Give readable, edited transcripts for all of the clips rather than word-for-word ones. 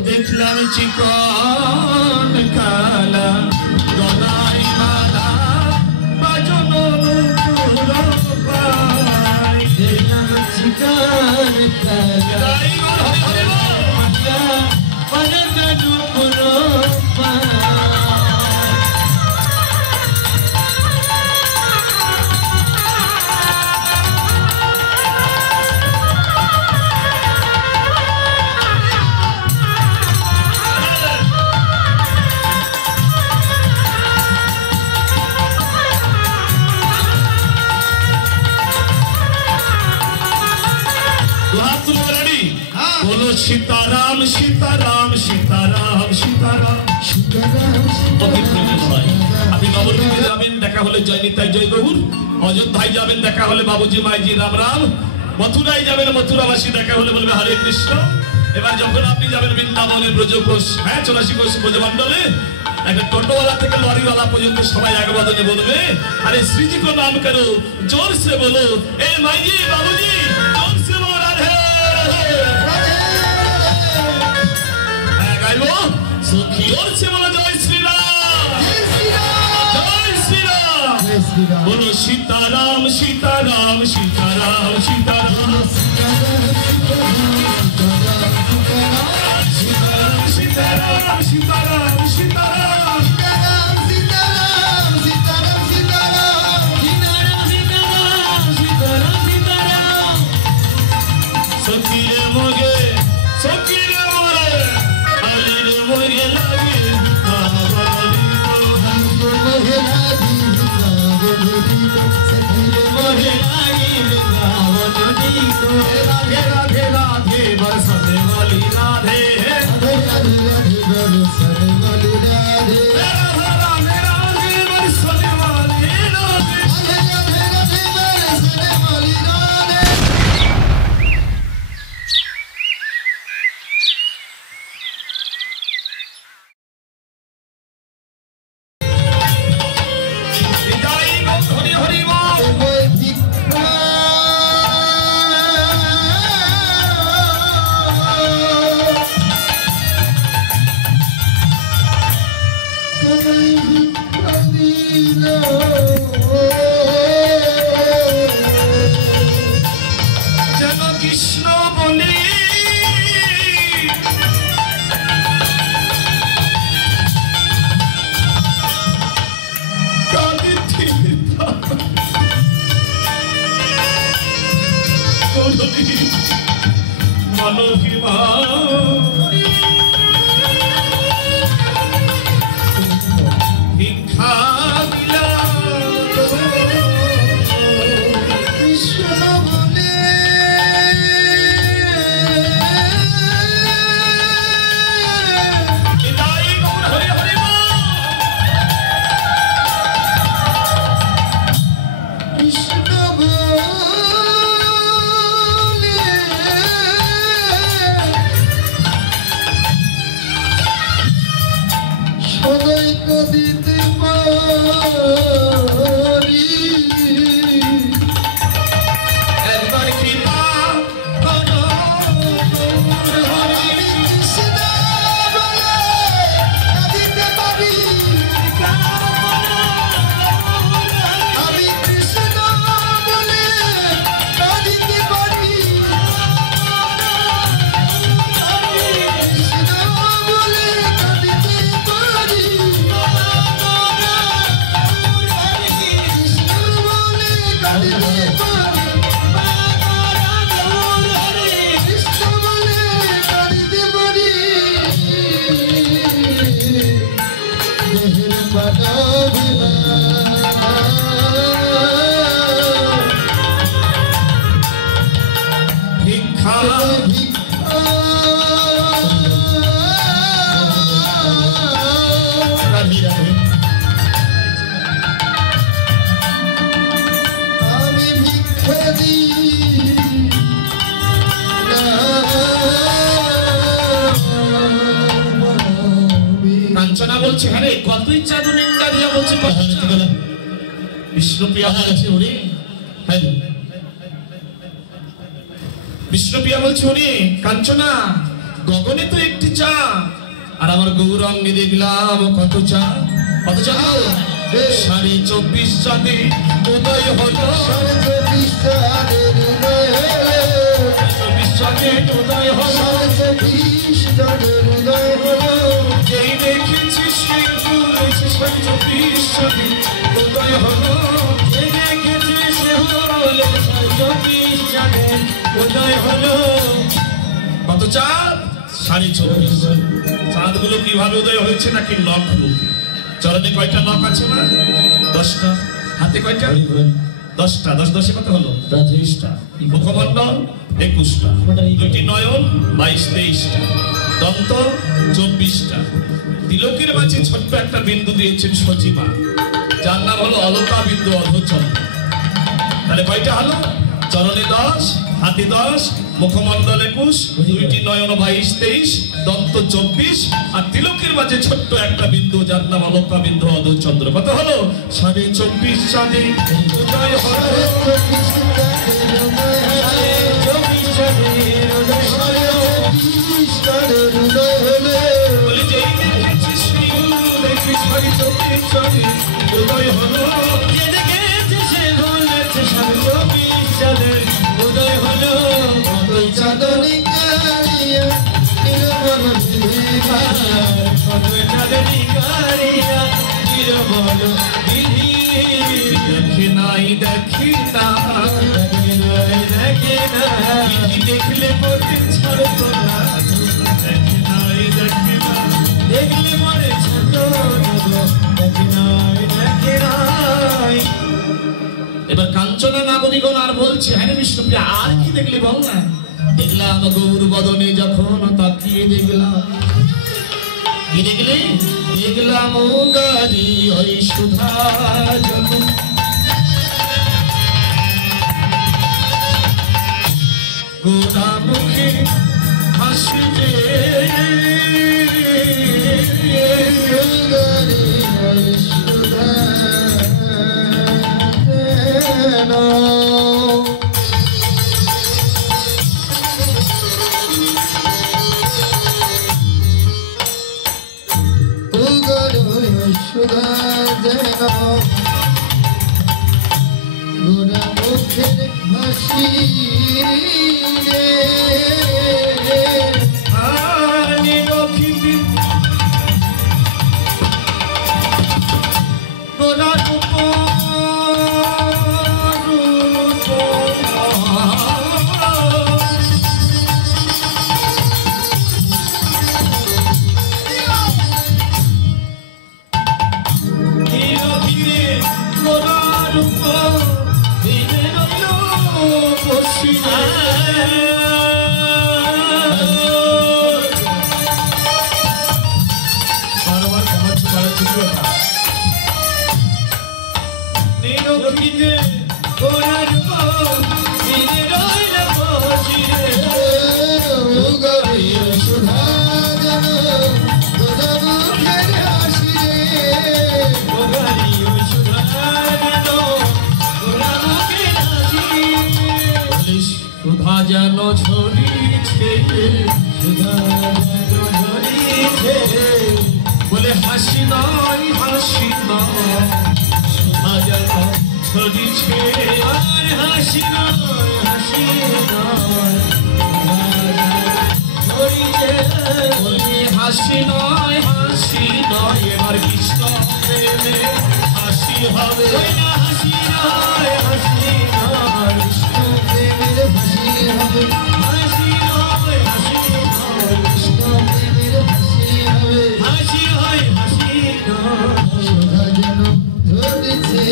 দেখলাম চিকন কালা গলায় মালা বাজনো পাই দেখলাম চিকন কালা বাজনো পাই सीताराम सीताराम सीताराम सीताराम सीताराम अभी नवद्वीपे जाबेन देखा होले जय निताई जय गौर अयोध्याय जाबेन देखा होले बाबूजी माईजी राम राम मथुराय जाबेन मथुरावासी देखा होले बोलबे हरे कृष्ण এবার যখন আপনি যাবেন বৃন্দাবনের ব্রজকোষ হ্যাঁ 84 কোষ ব্রজমণ্ডলে একটা টোটোওয়ালা থেকে লরিওয়ালা পর্যন্ত সবাই এক বাদনে বলবে আরে শ্রীজি को नाम करो जोर से बोलो ए माईजी बाबूजी जोर से बोलो राधे सुखियों से बोला जय श्री राम जय श्री राम बोलो सीताराम सीताराम सीताराम सीताराम सीताराम सीताराम सीताराम सीताराम सखिए मोगे सखिए मोरे अलीर मोगे लागे मोगे लागी सखिए मोगे लागी राधे राधे राधे बरसने वाली राधे राधे राधे बरसने वाली राधे राधे राधे बरसने वाली राधे राधे राधे बरसने वाली राधे विष्णुप्रिया बोलছে ওরে কাঞ্চনা গগনে তো একটি চাঁদ আর আমার গৌরাঙ্গে দেখলাম কত চাঁদ, কত চাঁদ, 24.5 চাঁদে উদয় হলো, 24 চাঁদের উদয় হলো, 24 চাঁদে উদয় হলো, 24 চাঁদের উদয় হলো। যেই দেখেছি সেই বলেছে 24 চাঁদে উদয় হলো, যেই দেখেছি সে বলে 24 চাঁদে উদয় হলো। কত চাঁদ? 24.5। চাঁদগুলো কিভাবে উদয় হয়েছে? নাকি নখ রূপে। চরণে কয়টা নখ আছে না? 10টা। হাতে কয়টা? 10টা। 10 10 কত হলো? 30টা। মুখমণ্ডল 21টা, দুইটি নয়ন 22-23টা, দন্ত 24টা। তিলকের মাঝে ছোট্ট একটা বিন্দু দিয়েছেন সচিমা, যার নাম হলো অলকা বিন্দু অধোচন্দ্র। তাহলে কয়টা হলো? চরণে 10, হাতে 10, মুখমণ্ডল 21, দুইটি নয়ন 22-23, দন্ত 24, আর তিলকের মাঝে ছোট্ট একটা বিন্দু, যার নাম অলকা বিন্দু অধোচন্দ্র। কত হলো? 24.5 চাঁদে উদয় হলো, 24 চাঁদের উদয় হলো, 24 চাঁদের উদয় হলো। 24 চাঁদের উদয় হলো। বলে যেই দেখেছি সেই বলেছে 24 চাঁদে উদয় হলো, যে দেখেছি সে বলেছে 24 চাঁদে উদয় হলো। কত চাঁদনী কারিয়া নির্মল বিধি, কত চাঁদনী কারিয়া নির্মল বিধি, দেখে নাই দেখি না, দেখে নাই দেখি না, বিধি দেখলে পথে ছাড়তো না, দেখে নাই দেখি না, দেখলে মনে ছাড়তো না, দেখে নাই দেখে নাই। এবার কাঞ্চনা নাগরিকগণ আর বলছে, হ্যাঁ রে বিষ্ণুপ্রিয়া, আর কি দেখলি বল না? দেখলাম গৌর বদনে যখন তাকিয়ে দেখলাম, কি দেখলি? দেখলাম গাড়ি ওই সুধা যখন, গোরা মুখে হাসি যে, সুন্দরী সুধা যেন। সুধা যেন গোরা মুখের হাসি রে, আনি লক্ষ্মী গোরা রূপ সুধা যেন ঝরিছে, সুধা যেন ঝরিছে, বলে হাসি নয় হাসি নয়, সুধা যেন ঝরিছে, আর হাসি নয় হাসি নয়, ঝরিছে, বলে হাসি নয় হাসি নয়, এবার কৃষ্ণ প্রেমে হাসি হবে, হাসি নয় হাসি নয়, কৃষ্ণ প্রেমের হাসি হবে, হাসি নয় হাসি নয়, কৃষ্ণ প্রেমের হাসি হবে, হাসি হয় হাসি নয়। সুধা যেন ঝরিছে।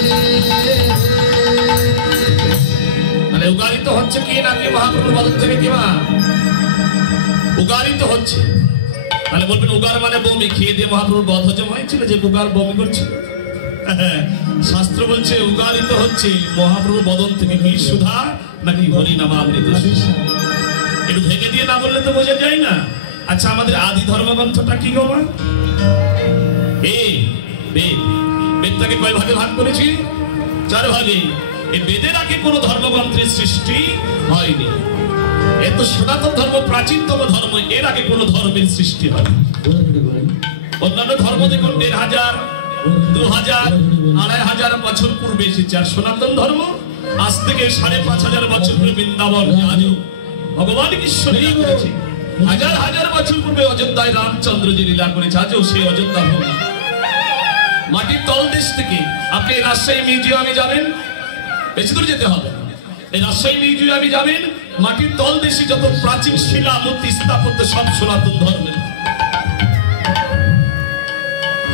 তাহলে উগারিত হচ্ছে কি নাকি মহাপ্রভুর বদন থেকে কি মা? উগারিত হচ্ছে। তাহলে বলবেন উগার মানে বমি, খেয়ে দিয়ে মহাপ্রভুর বধ হজম হয়েছিল যে উগার বমি করছে? শাস্ত্র বলছে উগারিত হচ্ছে মহাপ্রভুর বদন থেকে কি সুধা নাকি হরিনামামৃত। একটু ভেঙে দিয়ে না বললে তো বোঝা যায় না। আচ্ছা, আমাদের আদি ধর্মগ্রন্থটা কি গো মা? বেদটাকে কয় ভাগে ভাগ করেছি? 4 ভাগে। এই বেদের আগে কোনো ধর্মগ্রন্থের সৃষ্টি হয়নি। এ যেহেতু সনাতন ধর্ম প্রাচীনতম ধর্ম, এর আগে কোনো ধর্মের সৃষ্টি হয়। অন্যান্য ধর্ম দেখুন 1500, 2000, 2500 বছর পূর্বে এসেছে, আর সনাতন ধর্ম আজ থেকে 5500 বছর পূর্বে বৃন্দাবন আজও ভগবান কৃষ্ণ লীলা করেছে। হাজার হাজার বছর পূর্বে অযোধ্যায় রামচন্দ্র যে লীলা করেছে, আজও সেই অযোধ্যা ভূমি। মাটির তলদেশ থেকে আপনি রাজশাহী মিউজিয়ামে যাবেন, বেশি দূর যেতে হবে। এই রাজশাহী মিউজিয়ামে যাবেন, মাটির তলদেশে যত প্রাচীন শিলা মূর্তি স্থাপত্য সব সনাতন ধর্মের।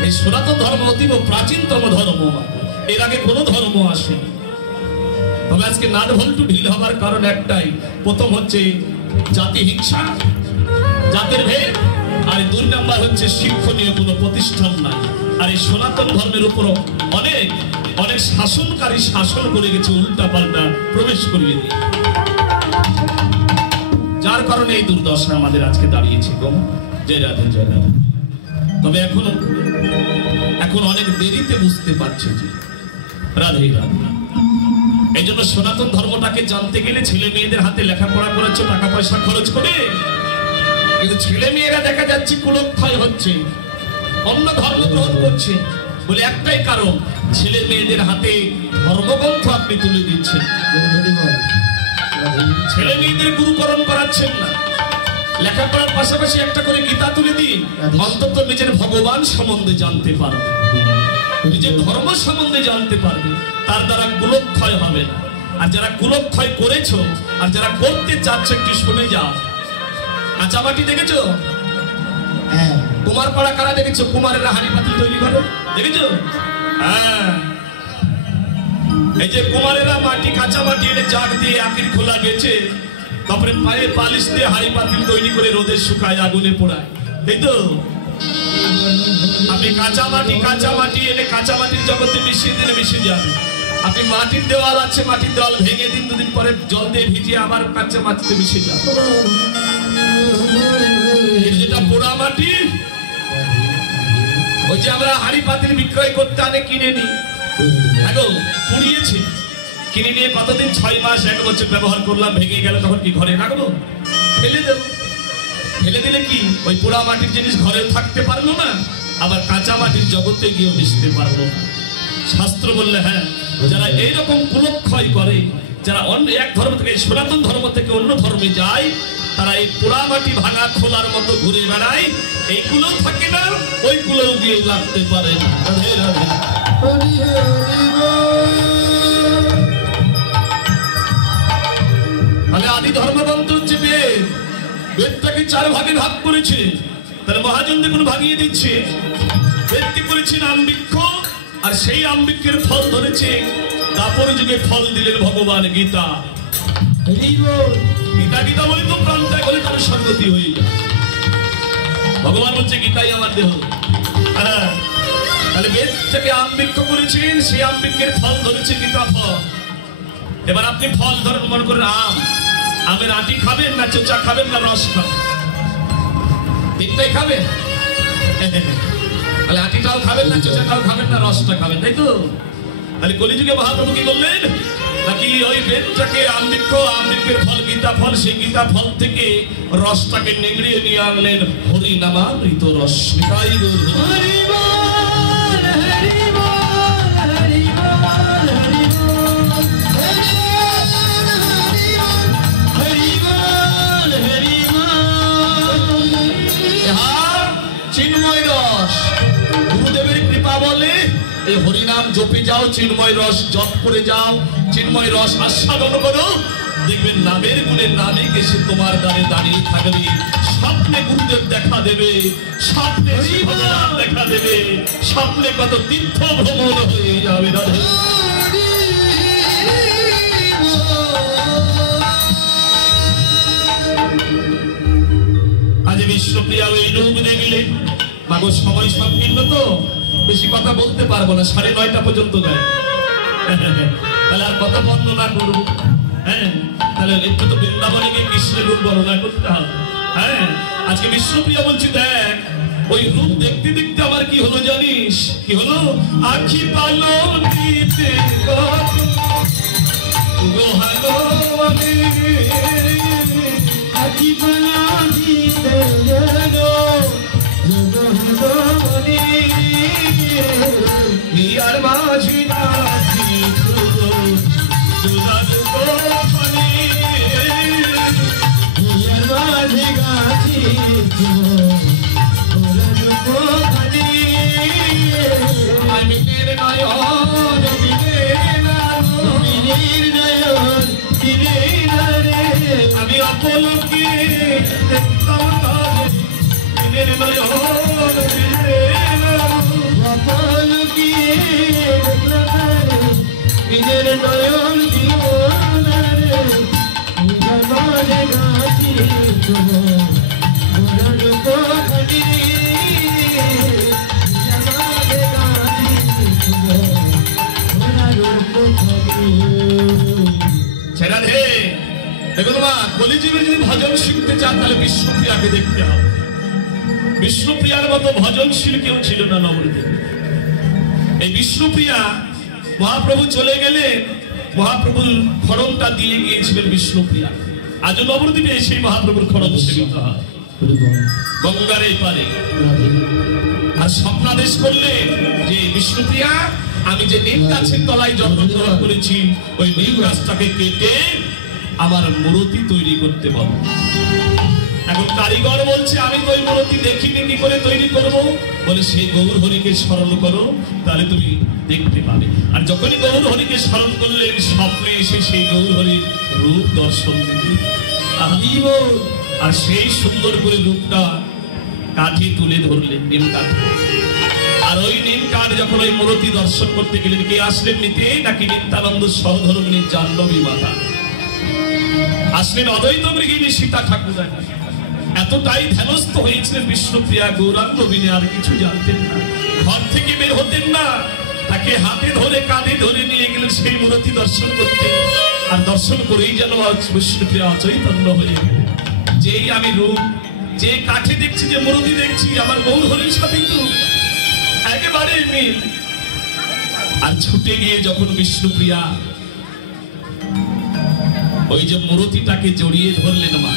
এই সনাতন ধর্ম অতীব প্রাচীনতম ধর্ম, এর আগে কোনো ধর্ম আসেনি। তবে আজকে নাট ভল্টু ঢিল হবার কারণ একটাই, প্রথম হচ্ছে জাতি হিংসা, জাতের ভেদ, আর 2 নাম্বার হচ্ছে শিক্ষণীয় কোনো প্রতিষ্ঠান নাই। আর এই সনাতন ধর্মের উপর অনেক অনেক শাসনকারী শাসন করে গেছে, উল্টা পাল্টা প্রবেশ করিয়ে দিয়ে, যার কারণে এই দুর্দশা আমাদের আজকে দাঁড়িয়েছে। জয় রাধে, জয় রাধে। তবে এখন অনেক দেরিতে বুঝতে পারছে যে রাধে রাধে। এই জন্য সনাতন ধর্মটাকে জানতে গেলে ছেলে মেয়েদের হাতে লেখাপড়া করাচ্ছ, টাকা পয়সা খরচ করে, কিন্তু ছেলে মেয়েরা দেখা যাচ্ছে কুলক্ষয় হচ্ছে, অন্য ধর্ম গ্রহণ করছে। বলে একটাই কারণ, ছেলে মেয়েদের হাতে ধর্মগ্রন্থ আপনি তুলে দিচ্ছেন, ছেলে মেয়েদের গুরুকরণ করাচ্ছেন না। লেখাপড়ার পাশাপাশি একটা করে গীতা তুলে দিন, অন্তত নিজের ভগবান সম্বন্ধে জানতে পারবে, নিজের ধর্ম সম্বন্ধে জানতে পারবে, তার দ্বারা কুলক্ষয় হবে না। আর যারা কুলক্ষয় করেছো আর যারা করতে চাচ্ছে, একটু শুনে যাও। কাঁচামাটি দেখেছো? কুমারপাড়া কারা দেখেছো? কুমারেরা হাঁড়ি পাতিল তৈরি করে, দেখেছো? হ্যাঁ, এই যে কুমারেরা মাটি, কাঁচা মাটি এনে জাগ দিয়ে আকির খোলা গেছে, তারপরে পায়ে পালিশ দিয়ে হাঁড়ি পাতিল তৈরি করে রোদে শুকায়, আগুনে পোড়ায়, তাই তো? আপনি কাঁচা মাটি এনে কাঁচা মাটির জগতে মিশিয়ে দিলে মিশে যাবে। আপনি মাটির দেওয়াল আছে, মাটির দেওয়াল ভেঙে দিন, 2 দিন পরে জল দিয়ে ভিজিয়ে আবার কাঁচা মাটিতে মিশে যাবে। যেটা পোড়া মাটি, ওই যে আমরা হাঁড়ি পাতিল বিক্রয় করতে আনে কিনে নিই, পুড়িয়েছে, কিনে নিয়ে কতদিন, 6 মাস 1 বছর ব্যবহার করলাম, ভেঙে গেল, তখন কি ঘরে রাখবো? ফেলে দেবো। ফেলে দিলে কি ওই পোড়া মাটির জিনিস ঘরে থাকতে পারলো না, আবার কাঁচা মাটির জগতে গিয়ে মিশতে পারলো না। শাস্ত্র বললে হ্যাঁ, যারা এইরকম কুলক্ষয় করে, যারা অন্য এক ধর্ম থেকে, সনাতন ধর্ম থেকে অন্য ধর্মে যায়, তারা এই পোড়া মাটি ভাঙা খোলার মতো ঘুরে বেড়ায়, এইগুলো থাকে না, ওইগুলো গিয়ে লাগতে পারে না। রাধে রাধে। তাহলে আদি ধর্মগ্রন্থ হচ্ছে বেদ, বেদটাকে 4 ভাগে ভাগ করেছে, তাহলে মহাজন দেখুন ভাগিয়ে দিচ্ছে। বেদকে করেছেন আম্বিক্ষ, আর সেই আম্বিক্ষের ফল ধরেছে, দাপর যুগে ফল দিলেন ভগবান গীতা। গীতা বলি তো প্রাণ ত্যাগ হলে তার সঙ্গতি হয়ে যায়। ভগবান বলছে গীতাই আমার দেহ। হ্যাঁ, তাহলে বেদটাকে আম্বিক্ষ করেছেন, সেই আম্বিক্ষের ফল ধরেছে গীতা ফল। এবার আপনি ফল ধরেন, মনে করেন আমের আটি খাবেন না চোচা খাবেন না রস খাবেন? 3টাই খাবেন। তাহলে আটিটাও খাবেন না, চোচাটাও খাবেন না, রসটা খাবেন, তাই তো? তাহলে কলিযুগে মহাপ্রভু কি বললেন, নাকি ওই বেদটাকে আম্বিক্ষের ফল গীতা ফল, সেই গীতা ফল থেকে রসটাকে নিংড়িয়ে নিয়ে আনলেন হরি নামামৃত রস। চিন্ময় রস, গুরুদেবের কৃপা বলে এই হরিনাম জপে যাও, চিন্ময় রস জপ করে যাও, চিন্ময় রস আস্বাদন করো, দেখবেন নামের গুণের নামে এসে তোমার দ্বারে দাঁড়িয়ে থাকবে। স্বপ্নে গুরুদেব দেখা দেবে, স্বপ্নে শিবনাম দেখা দেবে, স্বপ্নে কত তীর্থ ভ্রমণ হয়ে যাবে। আজ বিষ্ণুপ্রিয়া ওই রূপ দেখলে, মাগো সময় সংকীর্ণ তো, বেশি কথা বলতে পারবো না, 9:30 পর্যন্ত যায়। তাহলে আর কত বর্ণনা করবো? হ্যাঁ, তাহলে একটু তো বৃন্দাবনে গিয়ে কৃষ্ণের রূপ বর্ণনা করতে হবে। হ্যাঁ, আজকে বিষ্ণুপ্রিয়া বলছি, দেখ ওই রূপ দেখতে দেখতে আমার কি হলো জানিস? কি হলো? আখি পালো দিতে আকি বলা দিতে গেলো জগহদমনি মিয়ার মাঝি গাছি দুলাল গোপানি মিয়ার মাঝে গাছি দুলাল গোপানি আমি তেরে নয়ন দিলে না মিনির নয়ন দিলে না রে আমি অপলকে দেখতাম তারে দিলের নয়ন দিলে না গোপাল কি দেখলাম নিজের নয়ন দিল না রে নিজের মাঝে গাছি দুলাল গোপানি নিজের মাঝে গাছি দুলাল গোপানি ছেড়া রে দেখো তোমা কলিযুগে যদি ভজন শিখতে চান তাহলে বিষ্ণুপ্রিয়াকে দেখতে হবে। বিষ্ণুপ্রিয়ার মতো ভজনশীল কেউ ছিল না নবদ্বীপে। এই বিষ্ণুপ্রিয়া মহাপ্রভু চলে গেলে মহাপ্রভুর খড়মটা দিয়ে গিয়েছিলেন বিষ্ণুপ্রিয়া। আজও নবদ্বীপে সেই মহাপ্রভুর খড়ম সেবিত হয় গঙ্গার এই পারে। আর স্বপ্নাদেশ করলেন যে বিষ্ণুপ্রিয়া আমি যে নিম গাছের তলায় জন্মগ্রহণ করেছি ওই নিম গাছটাকে কেটে আমার মূর্তি তৈরি করতে বলো। এখন কারিগর বলছে আমি তো ওই মূর্তি দেখিনি, কি করে তৈরি করব? বলে সেই গৌর হরিকে স্মরণ করো তাহলে তুমি দেখতে পাবে। আর যখনই গৌর হরিকে স্মরণ করলেন স্বপ্নে এসে সেই গৌর হরির রূপ দর্শন দিতে আহিব। আর সেই সুন্দর করে রূপটা কাঠে তুলে ধরলেন নিম কাঠ। আর ওই নিম কাঠ যখন ওই মূর্তি দর্শন করতে গেলেন কে আসলেন নিতে? নাকি নিত্যানন্দ সহধর্মিণী জাহ্নবী মাতা আসলেন, অদ্বৈত গৃহিণী সীতা ঠাকুর। এতটাই ধ্যানস্থ হয়েছিলেন বিষ্ণুপ্রিয়া গৌরাঙ্গ বিনে আর কিছু জানতেন না, ঘর থেকে বের হতেন না। তাকে হাতে ধরে কাঁধে ধরে নিয়ে গেলেন সেই মূর্তি দর্শন করতে। আর দর্শন করেই যেন বিষ্ণুপ্রিয়া অচৈতন্য হয়ে গেলেন। যেই আমি রূপ যে কাঠে দেখছি, যে মূর্তি দেখছি, আমার গৌর হরির সাথে তো একেবারে মিল। আর ছুটে গিয়ে যখন বিষ্ণুপ্রিয়া ওই যে মূর্তিটাকে জড়িয়ে ধরলেন মা,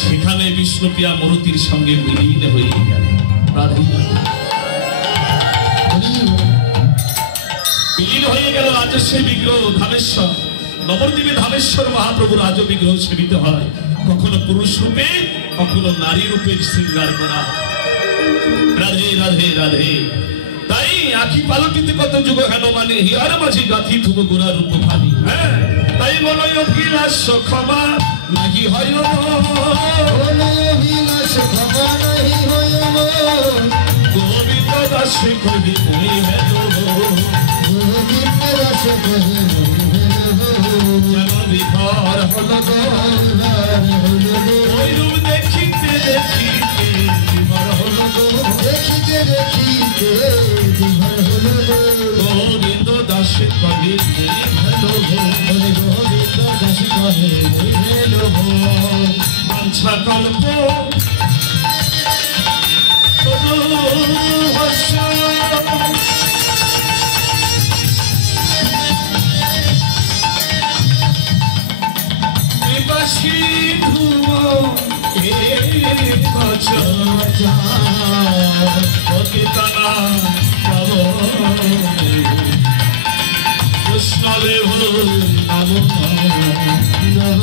সেখানে বিষ্ণুপ্রিয়া মূর্তির সঙ্গে বিলীন হয়ে গেল। বিলীন হয়ে গেল রাজস্বী বিগ্রহ ধামেশ্বর। নবদ্বীপে ধামেশ্বর মহাপ্রভুর রাজ বিগ্রহ সেবিত হয়, কখনো পুরুষ রূপে কখনো নারী রূপে শৃঙ্গার করা। রাধে রাধে রাধে। তাই আখি পালটিতে কত যুগ হেন মানে হিয়ার মাঝে গাথি থুব গোড়া রূপ ভানি। হ্যাঁ, তাই মনয় অভিলাষ ক্ষমা নাহি হয় গোবিন্দ দাস কবি যেন বিভর হল ওই রূপ দেখিতে দেখিতে বিভর হল গোবিন্দ দাস কবি বাঞ্ছা কল্প বিবাসী ধুম কীর্তনা কৃষ্ণদেব নম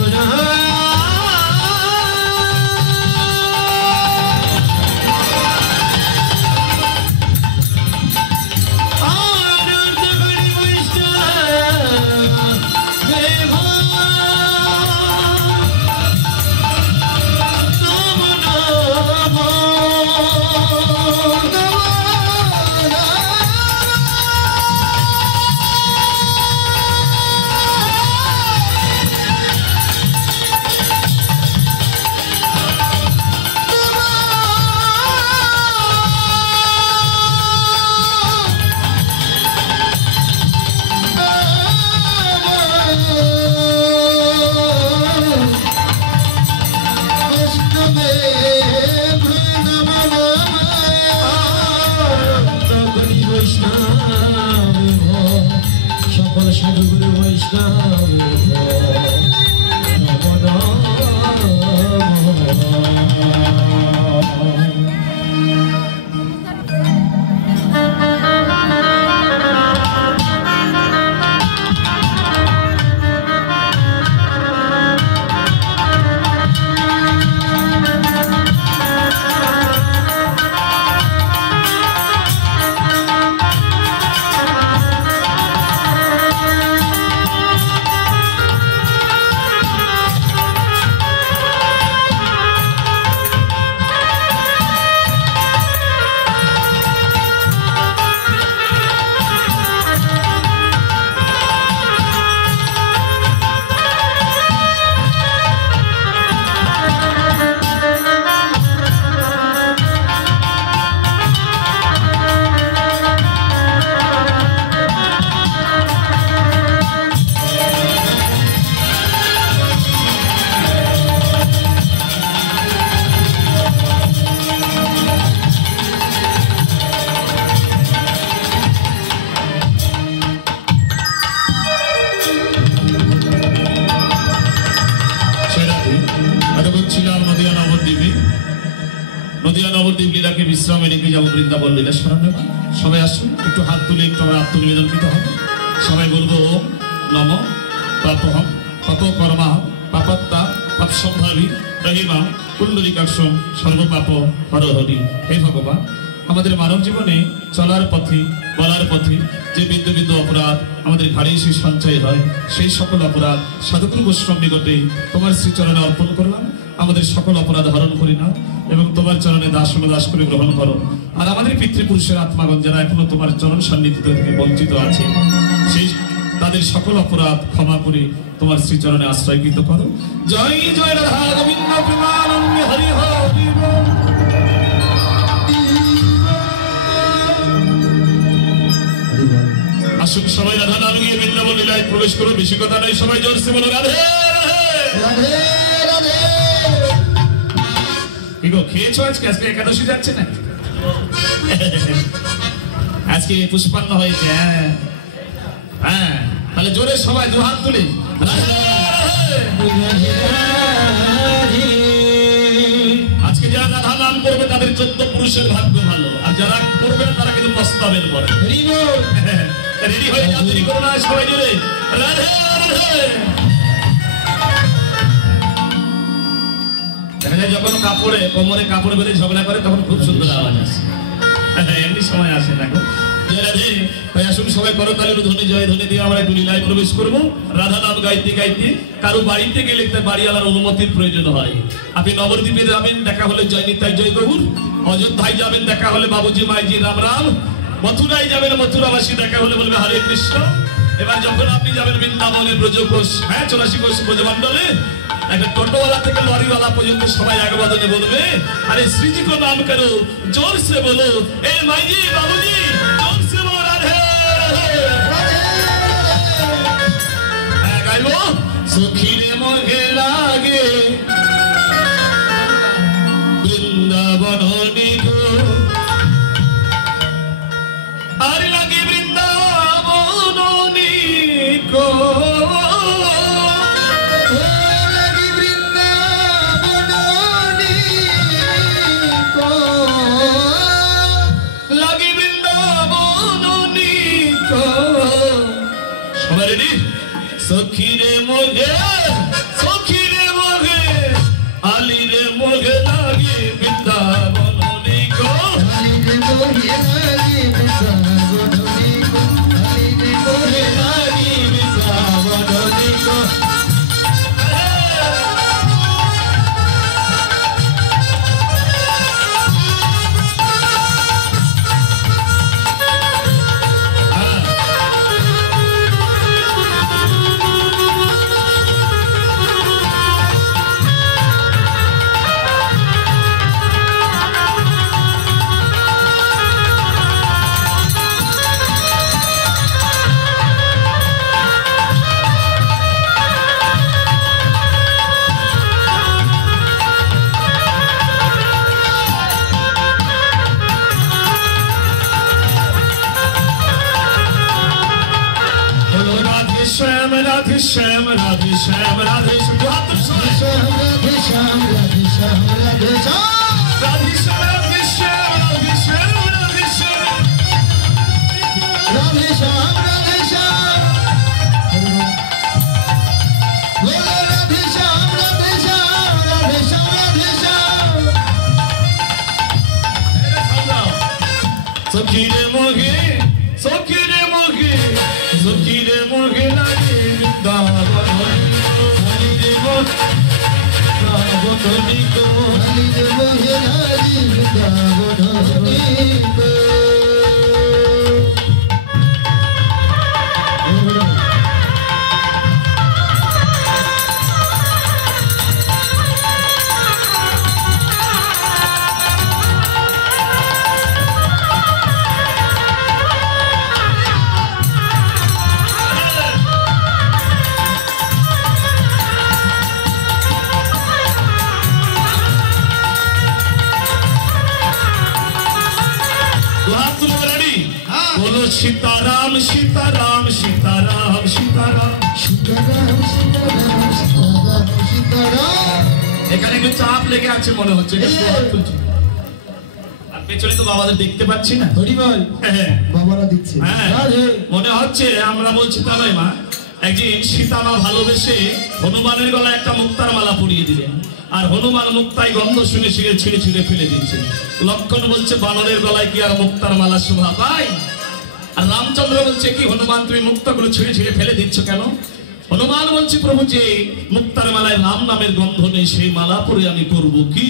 সকল সাধুগুরু বৈষ্ণব নদিয়া নবদ্বীপ লীলাকে বিশ্রামে রেখে যাবো বৃন্দাবন লীলা স্মরণে। সবাই আসুন, একটু হাত তুলে একটু আমার আত্মনিবেদন করতে হবে। সবাই বলবো ওম নম পাপহম পাপ কর্মা পাপাত্তা পাপ সম্ভাবী রহিমা কুণ্ডলিকাক্ষম সর্বপাপ হরহরি। হে ভগবান, আমাদের মানব জীবনে চলার পথে বলার পথে যে বিন্দু বিন্দু অপরাধ আমাদের ঘাড়ে এসে সঞ্চয় হয়, সেই সকল অপরাধ সাধুগুরু বৈষ্ণব নিকটে তোমার শ্রীচরণে অর্পণ করলাম। আমাদের সকল অপরাধ হরণ করি না এবং তোমার চরণে দাস করে গ্রহণ করো। আর আমাদের পিতৃপুরুষের আত্মাগণ যারা এখনো তোমার চরণ সান্নিধ্য থেকে বঞ্চিত আছে, সেই তাদের সকল অপরাধ ক্ষমা করে তোমার শ্রীচরণে আশ্রয়কৃত করো। জয় জয় রাধা গোবিন্দ প্রেমানন্দ হরি হরি বল। আসুন সবাই রাধা নাম নিয়ে বৃন্দাবন লীলায় প্রবেশ করো। বেশি কথা নয়, সবাই জোরসে বলো রাধে রাধে রাধে। কি গো, খেয়েছো আজকে? আজকে একাদশী যাচ্ছে না? আজকে পুষ্পান্ন হয়েছে। হ্যাঁ হ্যাঁ, তাহলে জোরে সবাই দু হাত তুলে আজকে যারা রাধা নাম করবে তাদের 14 পুরুষের ভাগ্য ভালো, আর যারা করবে তারা কিন্তু পস্তাবের পরে। রেডি হয়ে যাও, দেরি করো না, সবাই জোরে রাধে রাধে। দেখা যায় যখন কাপড়ে কোমরে কাপড় বেঁধে ঝগড়া করে তখন খুব সুন্দর আওয়াজ আসে, এমনি সময় আসে না। আসুন সবাই করতালের ধ্বনি জয় ধ্বনি দিয়ে আমরা একটু লীলায় প্রবেশ করবো। রাধা নাম গাইতে গাইতে কারো বাড়িতে গেলে বাড়িওয়ালার অনুমতির প্রয়োজন হয়। আপনি নবদ্বীপে যাবেন, দেখা হলে জয় নিতাই জয় গৌর। অযোধ্যায় যাবেন, দেখা হলে বাবুজি মাইজি রাম রাম। মথুরায় যাবেন, মথুরাবাসী দেখা হলে বলবে হরে কৃষ্ণ। এবার যখন আপনি যাবেন বৃন্দাবনের ব্রজকোষ, হ্যাঁ 84 কোষ ব্রজমণ্ডলে, একটা টোটোওয়ালা থেকে লরিওয়ালা পর্যন্ত সবাই এক বদনে বলবে আরে শ্রীজি কো নাম করো, জোর সে বলো এ মাইজি বাবুজি, জোর সে বলো রাধে রাধে। গাইবো সখীরে মোহে লাগে বৃন্দাবন নিকো, আর লাগে বৃন্দাবন নিকো, সখীরে মোহে আলিরে মোহে লাগে বৃন্দাবন নিকো, আলিরে মোহে লাগে বৃন্দাবন নিকো, আলিরে মোহে লাগে Vrindavan Nicco. Radhe Shyam, Radhe Shyam, Radhe Shyam, Radhe Shyam, Radhe Shyam, Radhe Shyam, Radhe Shyam, Radhe Shyam, Radhe Shyam, Radhe Shyam, Radhe Shyam, Radhe Shyam, Radhe Shyam, Bolo Radhe Shyam, Radhe Shyam, Radhe Shyam, Radhe Shyam. Sakhire mohe, sakhire mohe, sakhire mohe lage brindavan hare bol brindavan niko, hare mohe lage brindavan niko. Sitaram Sitaram Sitaram Sitaram Sitaram Sitaram Sitaram Sitaram. এখানে একটু চাপ লেগে আছে মনে হচ্ছে। পেছনে তো বাবাদের দেখতে পাচ্ছি না। হরি বল, হ্যাঁ বাবারা দিচ্ছে। হ্যাঁ, রাধে। মনে হচ্ছে আমরা বলছি তা নয় মা, একদিন সীতামা ভালোবেসে হনুমানের গলায় একটা মুক্তার মালা পরিয়ে দিলেন, আর হনুমান মুক্তায় গন্ধ শুনে ছিঁড়ে ছিঁড়ে ছিঁড়ে ফেলে দিচ্ছে। লক্ষণ বলছে বানরের গলায় কি আর মুক্তার মালা শোভা পায়? আর রামচন্দ্র বলছে কি হনুমান তুমি মুক্তাগুলো ছিঁড়ে ছিঁড়ে ফেলে দিচ্ছ কেন? হনুমান বলছে প্রভু যে মুক্তার মালায় রাম নামের গন্ধ নেই, সেই মালা পরে আমি করব কি?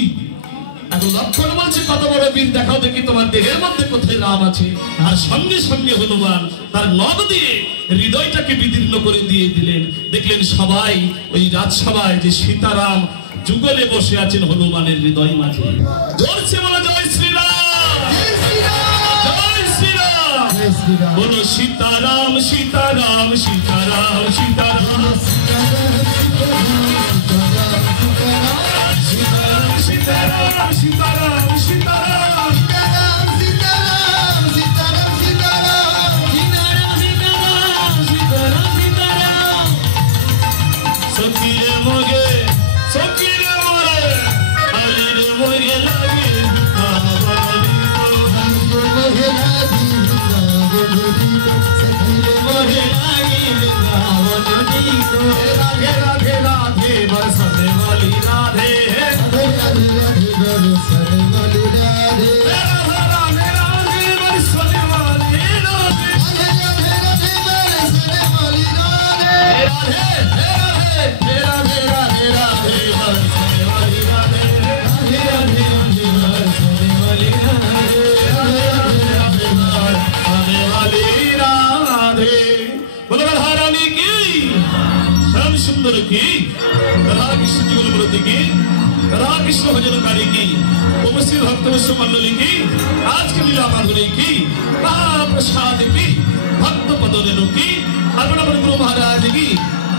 এখন লক্ষণ বলছে কত বড় বীর, দেখাও দেখি তোমার দেহের মধ্যে কোথায় রাম আছে। আর সঙ্গে সঙ্গে হনুমান তার নখ দিয়ে হৃদয়টাকে বিদীর্ণ করে দিয়ে দিলেন। দেখলেন সবাই ওই রাজসভায় যে সীতারাম যুগলে বসে আছেন হনুমানের হৃদয় মাঝে। জোরসে বলা জয় শ্রীরাম, জয় শ্রীরাম, বলো সীতারাম সীতারাম সীতারাম সীতারাম সীতারাম সীতারাম সীতারাম সখীরে মগে সখীরে মরে আলির মগে লাগে राधे राधे राधे बरसने वाली राधे, राधे राधे राधे बरसने वाली राधे, राधे राधे राधे राधे बरसने वाली राधे, राधे राधे राधे बरसने वाली राधे, राधे राधे बरसने वाली राधे। बोलो राधा रानी की, श्याम सुंदर की, राधा कृष्ण जीवन मूर्ति की, राधा कृष्ण भजनकारी की, उपस्थित भक्त मंडली की, आज की लीला माधुरी की, महाप्रसाद की, भक्त पदों की, अर्पण गुरु महाराज की,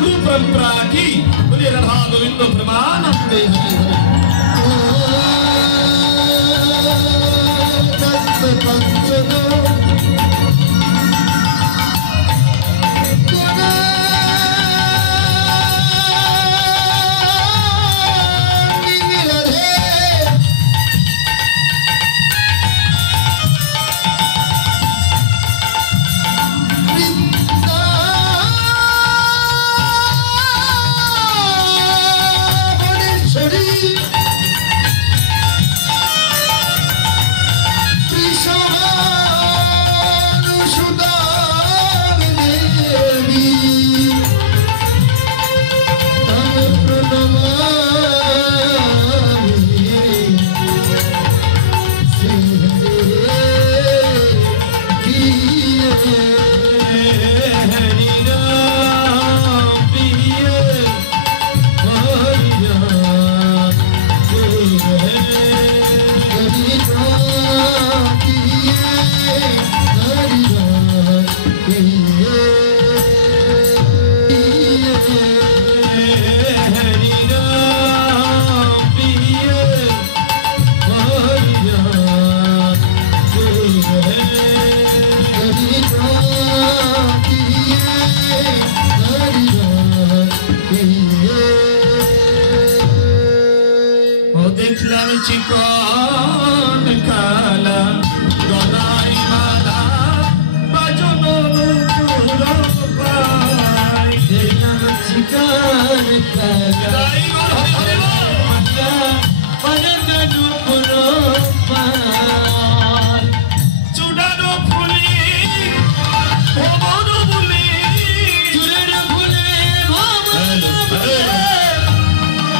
गुरु परंपरा की, बोलिए राधा गोविंद प्रेमानंदे हरि चिकन काला गलाई माला बजनो नुपुरो पाई देखम चिकन काला गलाई माला बजनो नुपुरो पाई चुडानो फुली भवनो बुली चुडानो फुली भवनो बुली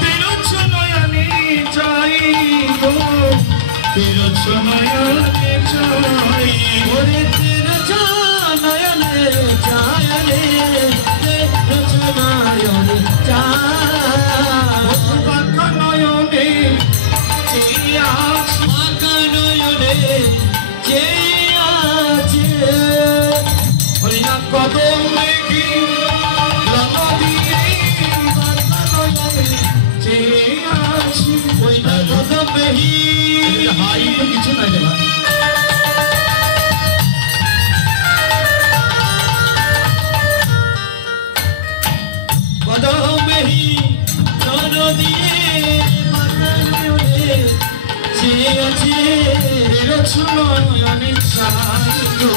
तेरो चनयानी चाई तेरो चनयाने चाय ओरे तेरो चनयाने चाय रे तेरो चनयाने चाय पाकनयने चियाच पाकनयने चियाच ओरे ना कदम देखी लगदी पाकनयने चियाच ओरे ना कदम ही हाई तो किछु নাই দেবা কদমে হি তর দিয়ে মাতালে সে আছে তেরোছো নয়নে চাই গো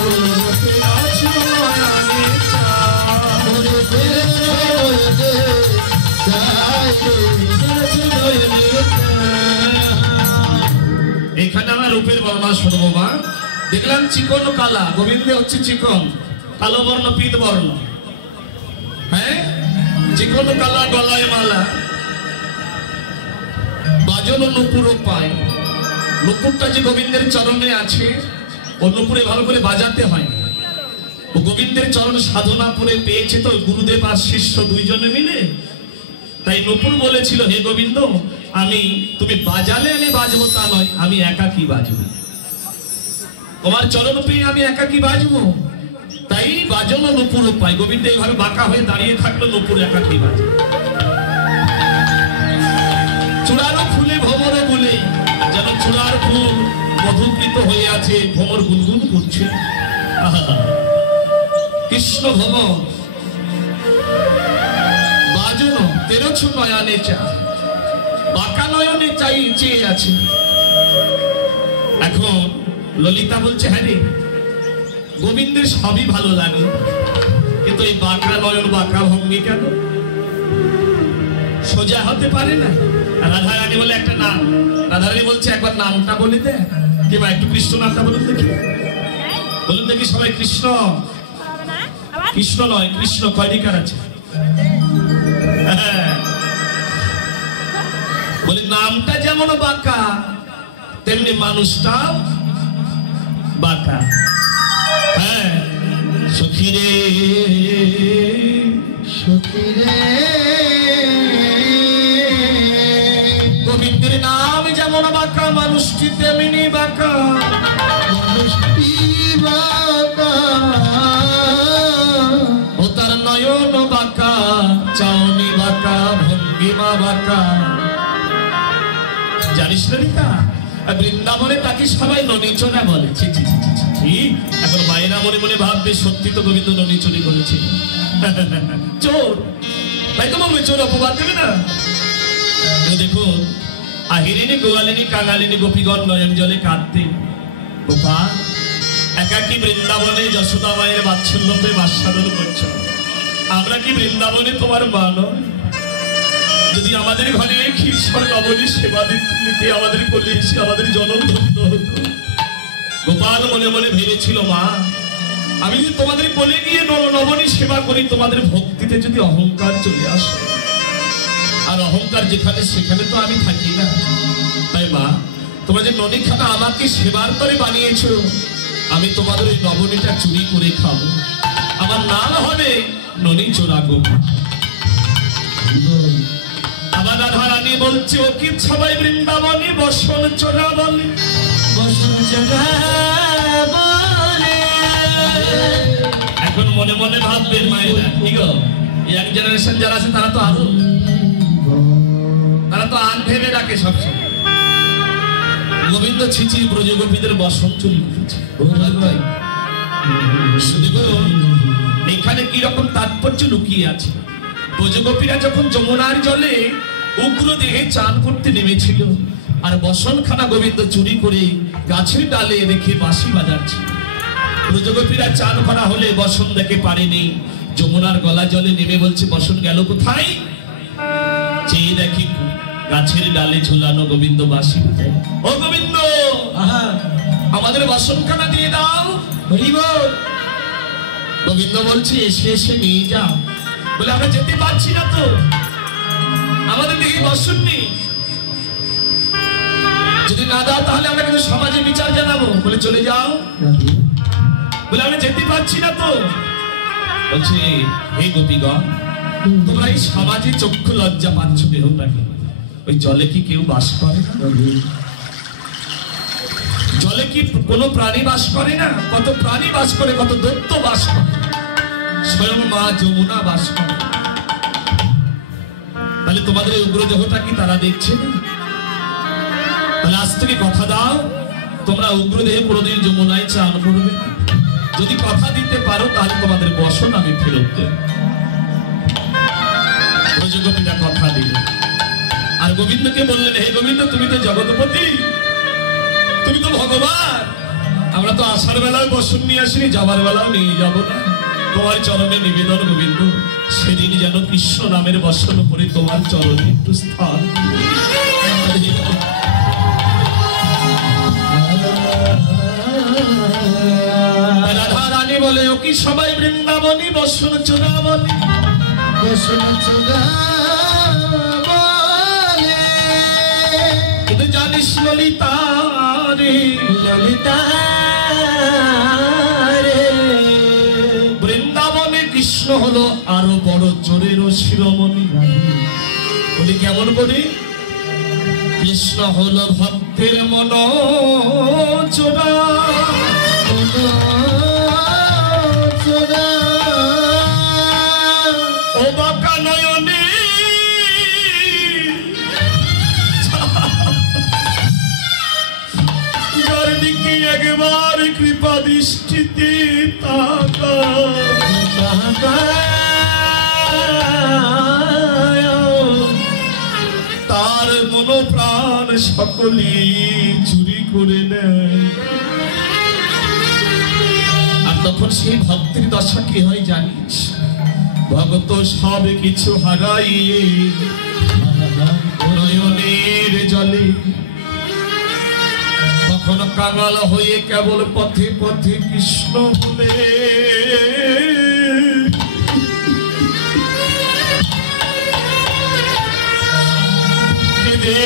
তেরোছো নয়নে চাই তেরোছো নয়নে চাই তেরোছো নয়নে এখানে আমার রূপের বর্ণনা শুনবো মা। দেখলাম চিকন ও কালা, গোবিন্দে হচ্ছে চিকন, কালো বর্ণ পিত বর্ণ। হ্যাঁ, চিকন ও কালা, গলায় মালা, বাজন ও নুপুরও পায়। নুপুরটা যে গোবিন্দের চরণে আছে, ও নুপুরে ভালো করে বাজাতে হয়। ও গোবিন্দের চরণ সাধনা করে পেয়েছে তো গুরুদেব আর শিষ্য দুইজনে মিলে। তাই নুপুর বলেছিল, হে গোবিন্দ, তুমি বাজালে আমি বাজবো তা নয়, আমি একাকী বাজবো। তোমার চরণ পেয়ে আমি একাকী বাজবো। তাই বাজন ও নুপুর পাই। গোবিন্দ এইভাবে বাঁকা হয়ে দাঁড়িয়ে থাকলো, নুপুর একাকী বাজে। চূড়ারও ফুলে ভ্রমর বলে, যেন চূড়ার ফুল মধুকৃত হয়ে আছে, ভ্রমর গুনগুন করছে। কৃষ্ণ ভ্রমর বাজন তেরোছো নয়নে চা, বাঁকা নয়নে চাই চেয়ে আছে। এখন ললিতা বলছে, হ্যাঁ রে, গোবিন্দের সবই ভালো লাগে, কিন্তু এই বাঁকা নয়ন বাঁকা ভঙ্গি কেন? সোজা হতে পারে না। রাধারানী বলে একটা নাম, রাধারানী বলছে একবার নামটা বলে দে, কিংবা একটু কৃষ্ণ নামটা বলুন দেখি, বলুন দেখি সবাই। কৃষ্ণ, কৃষ্ণ নয়, কৃষ্ণ কয়দিকার আছে? বলে নামটা যেমন বাঁকা, তেমনি মানুষটাও বাঁকা। হ্যাঁ, সখী রে সখী রে, গোবিন্দের নাম যেমন বাঁকা, মানুষটি তেমনি বাঁকা। মানুষটি বাঁকা, ও তার নয়ন বাঁকা, চাউনি বাঁকা, ভঙ্গিমা বাঁকা। জানিস ললিতা, বৃন্দাবনে তাকে সবাই ননীচনা বলে। ছি ছি ছি ছি ছি। এখন মায়েরা মনে মনে ভাববে, সত্যি তো গোবিন্দ ননীচুরি করেছিল, চোর। তাই তো বলবে চোর, অপবাদ দেবে না? দেখুন, আহিরিনী গোয়ালিনী কাঙালিনী গোপীগণ নয়ন জলে কাঁদতে। গোপাল একাকী বৃন্দাবনে যশোদা মায়ের বাৎসল্য পেয়ে বাৎসল্য করছ। আমরা কি বৃন্দাবনে তোমার মানব? যদি আমাদের ঘরে ক্ষীরসর নবনী সেবা দিতে আমাদের কোলে এসে আমাদের জনম ধন্য হতো। গোপাল মনে মনে ভেবেছিল, মা, আমি যদি তোমাদের কোলে গিয়ে নবনী সেবা করি, তোমাদের ভক্তিতে যদি অহংকার চলে আসে, আর অহংকার যেখানে সেখানে তো আমি থাকি না। তাই মা, তোমরা যে ননীখানা আমাকে সেবার করে বানিয়েছো, আমি তোমাদের ওই নবনীটা চুরি করে খাবো। আমার নাম হবে ননী চোরা গোপাল। আবার রাধারানী বলছে, ও কি সবাই বৃন্দাবনে বসন চোরা বলে, বসন চোরা বলে। এখন মনে মনে ভাববেন মায়েরা, কি গো, ইয়াং জেনারেশন যারা আছে তারা তো আন ভেবে ডাকে সবসময়। গোবিন্দ ছিচি ব্রজগোপীদের বসন চুরি করেছে। এখানে কি রকম তাৎপর্য লুকিয়ে আছে? ব্রজগোপীরা যখন যমুনার জলে উগ্র দেহে চান করতে নেমেছিল, আর বসনখানা গোবিন্দ চুরি করে গাছের ডালে রেখে বাঁশি বাজাচ্ছে। ব্রজগোপীরা চান করা হলে বসন দেখে পারেনি, যমুনার গলা জলে নেমে বলছে, বসন গেল কোথায়? চেয়ে দেখি গাছের ডালে ঝুলানো গোবিন্দ বাঁশি বাজায়। ও গোবিন্দ, আমাদের বসনখানা দিয়ে দাও। গোবিন্দ বলছে, এসে এসে নিয়ে যাও। বলে, আমরা যেতে পারছি না তো, আমাদের দিকে বসন নেই। যদি না দাও তাহলে আমরা কিন্তু সমাজে বিচার জানাবো। বলে, চলে যাও। বলে, আমরা যেতে পারছি না তো। বলছে, হে গোপীগণ, তোমরা এই সমাজে চক্ষু লজ্জা পাচ্ছ দেহটাকে। ওই জলে কি কেউ বাস করে? জলে কি কোনো প্রাণী বাস করে না? কত প্রাণী বাস করে, কত দৈত্য বাস করে, স্বয়ং মা যমুনা বাস করে। তাহলে তোমাদের এই উগ্র দেহটা কি তারা দেখছে না? তাহলে আজ থেকে কথা দাও, তোমরা উগ্র দেহে কোনোদিন যমুনায় চান করবে। যদি কথা দিতে পারো তাহলে তোমাদের বসন আমি ফেরত দেব। ব্রজগোপীরা কথা দিল, আর গোবিন্দকে বললেন, হে গোবিন্দ, তুমি তো জগৎপতি, তুমি তো ভগবান। আমরা তো আসার বেলায় বসন নিয়ে আসিনি, যাবার বেলাও নিয়ে যাব না। তোমার চরণে নিবেদন গোবিন্দ, সেদিন যেন কৃষ্ণ নামের বসন উপরে তোমার চরণে একটু স্থান। রাধা রানী বলে, ও কি সবাই বৃন্দাবনী বসন চূড়াবনী, বসন চূড়াবনী। কিন্তু জানিস ললিতা রে, ললিতা রে, বৃন্দাবনে কৃষ্ণ হলো আরো বড় জোরের শিরোমণি। বলি কেমন করে? কৃষ্ণ হলো ভক্তের মন চোরা, ও বাঁকা নয়নে যার দিকে একবার কৃপা দৃষ্টিতে তার মন প্রাণ সকলেই চুরি করে নেয়। আর তখন সেই ভক্তির দশা কি হয় জানিস? ভগত সব কিছু হারাইয়ে নয়নের জলে তখন কাঙাল হয়ে কেবল পথে পথে কৃষ্ণ বলে দেবে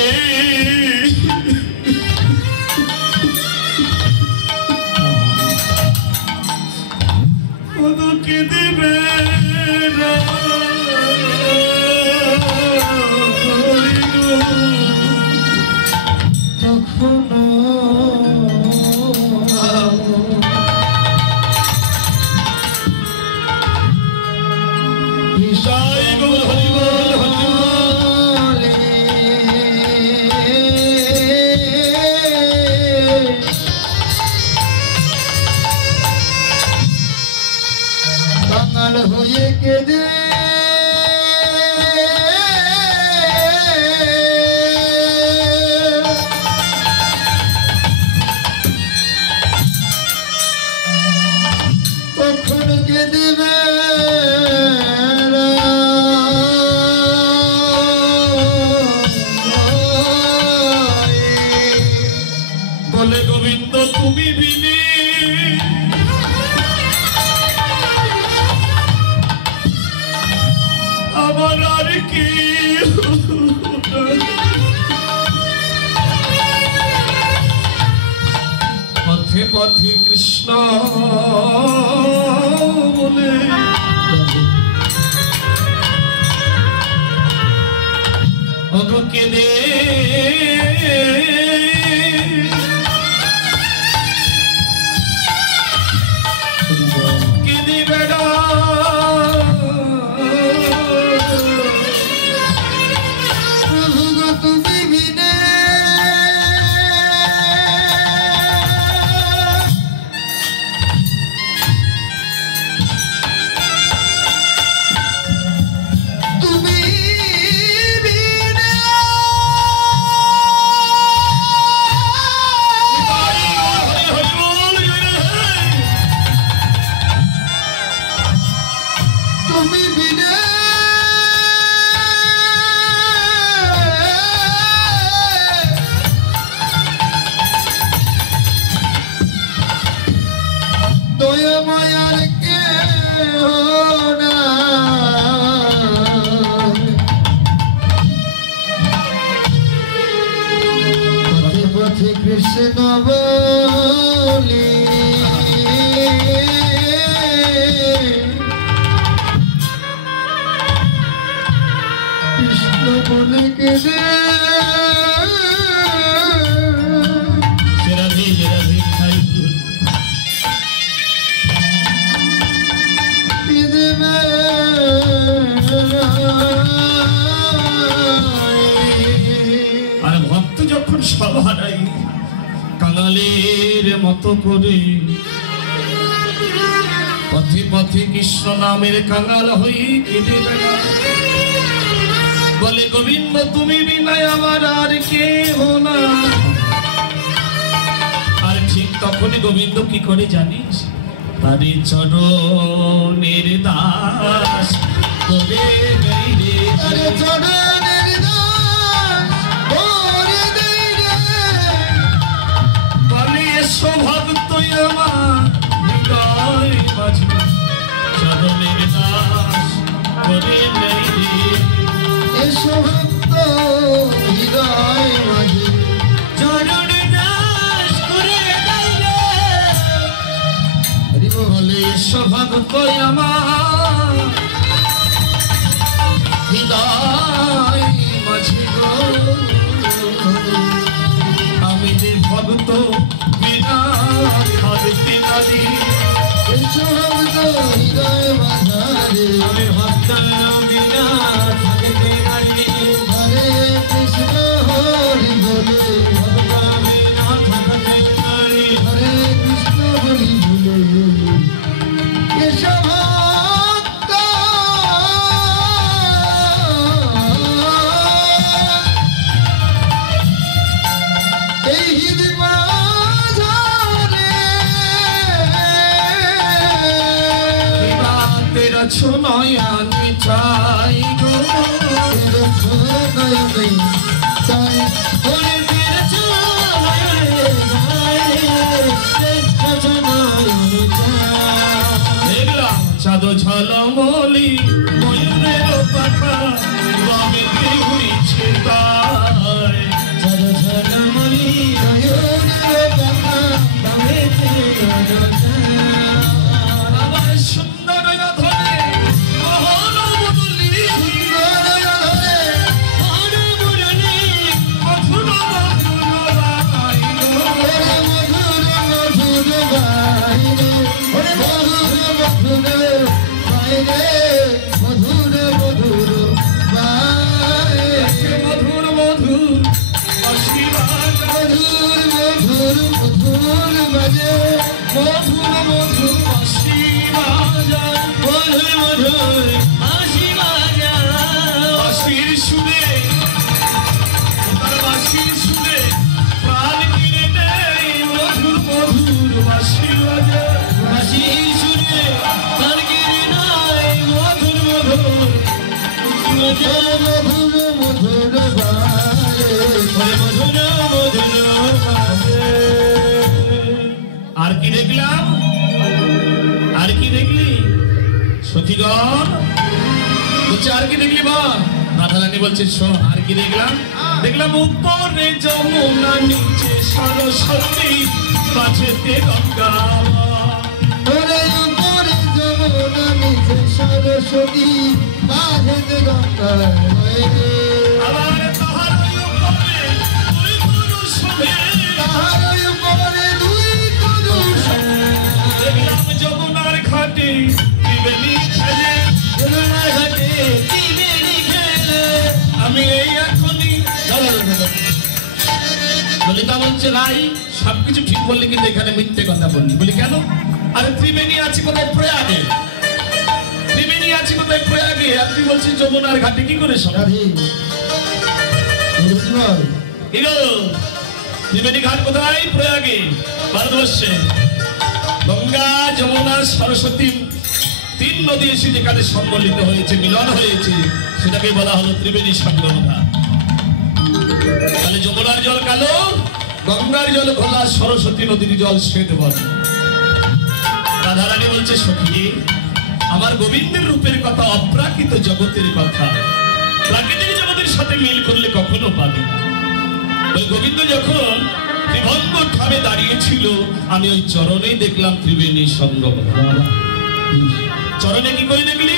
হয়ে কেঁদে তখন কেঁদেবে বলে গোবিন্দ তুমি বিনে আমার আর কি পথে পথে কৃষ্ণ বলে ওকে দে কেঁদে বেড়া তুমি বিনে তুমি বিনে তুমি বিনে দয়া মায়ার কেহ নাই। পথে পথে কৃষ্ণ বলি কৃষ্ণ বলে কেঁদে রাধে রাধে আর ভক্ত যখন সব হারাই কাঙালের মতো করে পথে পথে কৃষ্ণ নামের কাঙাল হয়ে কেঁদে বেড়ায়। বলে গোবিন্দ তুমি বিনায় আমার আর কেহ না। এখনই গোবিন্দ কি করে জানিস? তারি চরণের দাস করে দেই রে, আরে চরণের দাস করে দেই রে, বলে এসো ভক্ত আমার হৃদয় মাঝে, চরণের দাস করে দেই রে, এসো ভক্ত হৃদয় মাঝে, চরণের দাস করে দেই রে, হরি বল। বলে এসো ভক্ত আমার হৃদয় মাঝে গো, আমি যে ভক্ত বিনা খাদ্যে নারী, এসো ভক্ত হৃদয় মাঝারে, আমি ভক্ত বিনা খাদ্যে নারী, হরে কৃষ্ণ হরি বলে, ভক্ত বিনা খাদ্যে নারী, হরে কৃষ্ণ হরি বলে, এসো ভক্ত এই হৃদয় মাঝারে, তেরা ছনয় আমি চাই গো, তেরে ছোনয়নে চাই, ওরে তেরা ছনয় দেখলাম চাঁদ ঝলমলি ময়ূরের পাখা বামেতে উড়িছে তাই, ঝর ঝলমলি ময়ূরের পাখা বামেতে উড়িছে, আমার সুন্দর ধরে মোহন মুরলি, মোহন মুরলি মধুর মধুর রাই গো, ওরে মধুর মধুর বাইরে, ওরে মধুর মধুর বাইরে, মধুর মধুর বাইরে, মধুর মধুর আশীর্বাদ, মধুর মধুর মধুর বাজে, মধুর মধুর আশীর্বাদ, মধুর মধুর আশীর্বাদ, বাঁশির সুরে তার বাঁশির সুরে প্রাণ কিনে নেই, মধুর মধুর বাঁশির বাজে, বাঁশির সুরে প্রাণ কিনে নেই, মধুর মধুর মধুর মধুর বাজে, মধুর মধুর বাজে। আর কি দেখলাম? আর কি দেখলি সখীগণ? বলছে আর কি দেখলি বল? রাধারানী বলছে শোন আর কি দেখলাম? দেখলাম উপরে যমুনা নিচে সরস্বতী মাঝেতে গঙ্গা, ওরে উপরে যমুনা নিচে সরস্বতী, মাঝেতে গঙ্গা বয়ে, আবার তাহার উপরে দুই গুরু শোভে, তাহার উপরে দুই তনু শোভে, দেখলাম যমুনার ঘাটে ত্রিবেণী খেলে, যমুনার ঘাটে ত্রিবেণী খেলে, আমি এই এখনই ললিতা বলছে রাই সবকিছু ঠিক বললি কিন্তু এখানে মিথ্যে কথা বললি। বলি কেন? আরে ত্রিবেণী আছে কোথায়? প্রয়াগে। ত্রিবেণী আছে কোথায়? প্রয়াগে। আর তুই বলছিস যমুনার ঘাটে কি করে সব? রাধে বল, হিরো ত্রিবেণী ঘাট কোথায়? প্রয়াগে, ভারতবর্ষে। গঙ্গা যমুনা সরস্বতী তিন নদী এসে যেখানে সম্মিলিত হয়েছে, মিলন হয়েছে, সেটাকে বলা হলো ত্রিবেণী সঙ্গম ঘাট। তাহলে যমুনার জল কালো, গঙ্গার জল ঘোলা, সরস্বতী নদীর জল শ্বেত বর্ণ। রাধারানী বলছে সখী আমার গোবিন্দের রূপের কথা অপ্রাকৃত জগতের কথা, প্রাকৃতিক জগতের সাথে মিল করলে কখনো পাবি না। ওই গোবিন্দ যখন ত্রিভঙ্গ ঠামে দাঁড়িয়েছিল, আমি ওই চরণেই দেখলাম ত্রিবেণী সঙ্গম। চরণে কি করে দেখলি?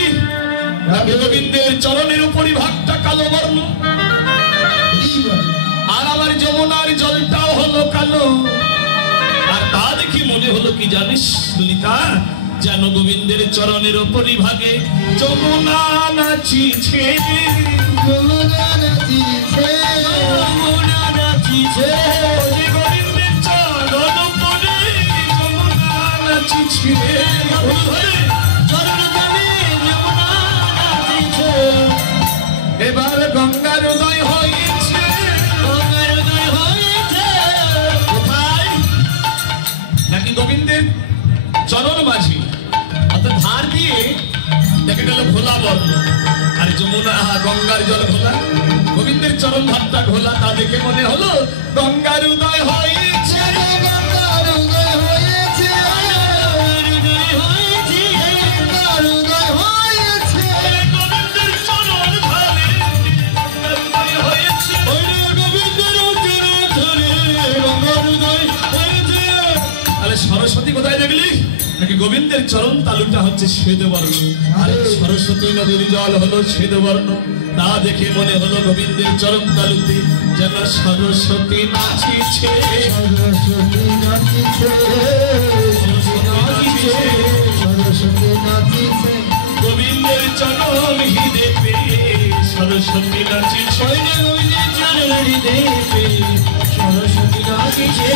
গোবিন্দের চরণের উপরিভাগটা কালো বর্ণ, আর আমার যমুনার জলটাও হলো কালো। আর তা দেখি মনে হলো কি জানিস ললিতা, যেন গোবিন্দের চরণের উপরিভাগে যমুনা নাচিছে, যমুনা নাচিছে, যমুনা নাচিছে, ওই গোবিন্দের চরণ উপরে যমুনা নাচিছে, চরণ তলে যমুনা নাচিছে। এবার গঙ্গার উদয় হয়েছে, গঙ্গার উদয় হয়েছে কোথায়? না গোবিন্দের চরণ মাঝি অর্থাৎ ধার দিয়ে দেখা গেল ঘোলা বর্ণ, আর যমুনা গঙ্গার জল ঘোলা, গোবিন্দের চরণ ধারটা ঘোলা, তা দেখে মনে হলো গঙ্গার উদয় হয়েছে, গঙ্গার উদয় হয়েছে, গঙ্গার উদয় হয়েছে, গোবিন্দের চরণ ধারে গঙ্গার উদয় হয়েছে, গোবিন্দের চরণ ধরে গঙ্গার উদয় হয়েছে। তাহলে সরস্বতী কোথায় দেখলি? নাকি গোবিন্দের চরণ তালুটা হচ্ছে শ্বেতবর্ণ, আর সরস্বতী নদীর জল হলো শ্বেতবর্ণ, তা দেখে মনে হলো গোবিন্দের চরণ তালুতে যেন সরস্বতী নাচিছে, সরস্বতী নাচিছে, সরস্বতী নাচিছে, গোবিন্দের চরণ হৃদে পেয়ে সরস্বতী নাচিছে, সরস্বতী নাচিছে,